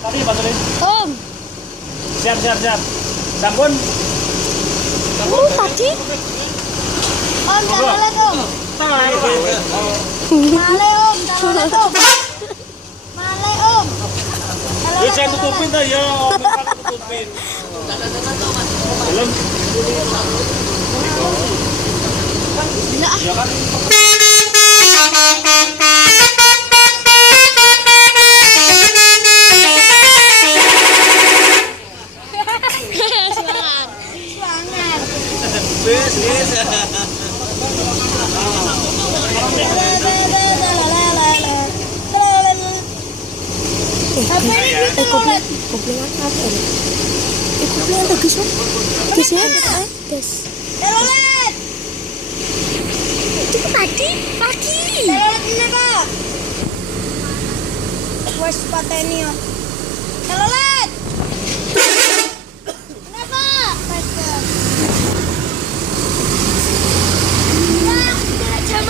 Tadi Pak Tulis. Om. Siap. Sampun. Tadi. Om, jangan Om. Male Om, jangan Om. Male Om. Ya saya tutupin dah ya, Om. Tutupin. Belum. Ya kan. Itu tadi pagi. Telolet ini Pak. Wes pateni yo. Telolet.